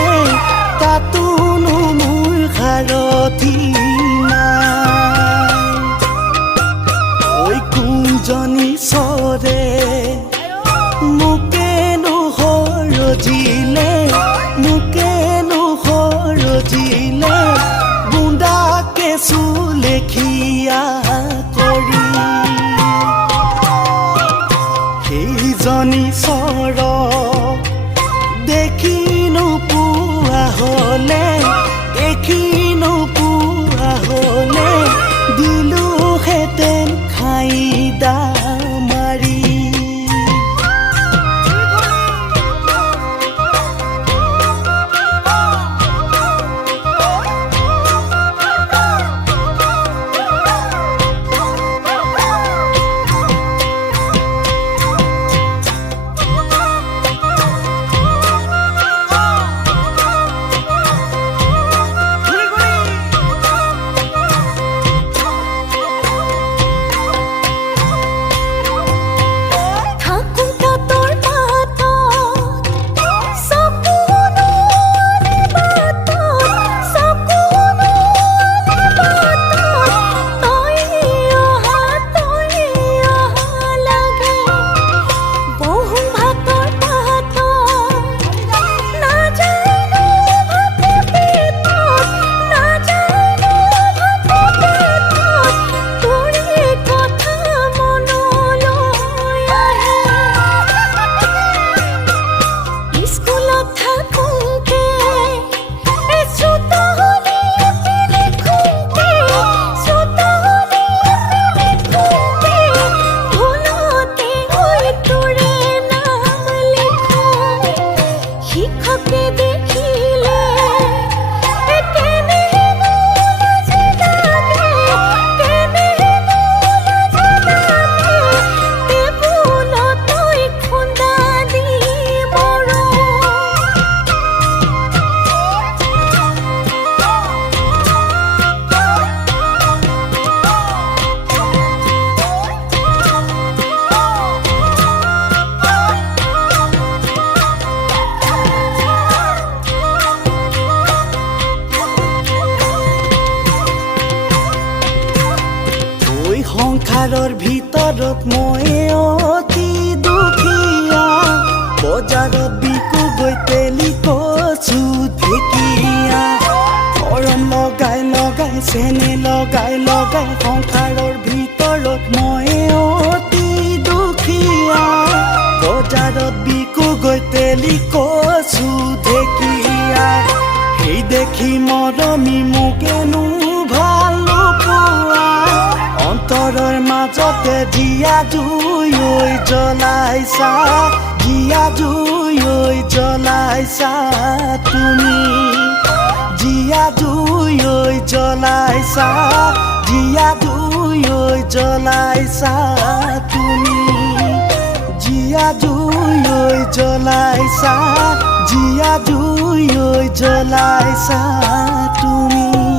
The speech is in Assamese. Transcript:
নে তাতোনো মোৰ সাৰথি নাই ঐ কোনজনী চৰে মোকেনো সৰজিলে মোকেনো সৰজিলে বুন্দাকে চুলেখিয়া কৰি সেইজনী চৰ দেখি নোপোৱা হলে দেখি নোপোৱা হলে দিলোহেঁতেন খাইদা মাৰি সংসাৰৰ ভিতৰত মই অতি দুখীয়া বজাৰত বিকো গৈ তেলি কচু ঢেকীয়া গৰম লগাই লগাই চেনি লগাই লগাই সংসাৰৰ ভিতৰত মই অতি দুখীয়া বজাৰত বিকো গৈ তেলি কচু ঢেকীয়া সেই দেখি মৰমী মোকেনো ভাল নোপোৱা অন্তৰৰ মাজতে জীয়া জুই জ্বলাইছা জীয়া জুই জ্বলাইছা তুমি জীয়া জুই জ্বলাইছা জীয়া জুই জ্বলাইছা তুমি জীয়া জুই জ্বলাইছা জীয়া জুই জ্বলাইছা তুমি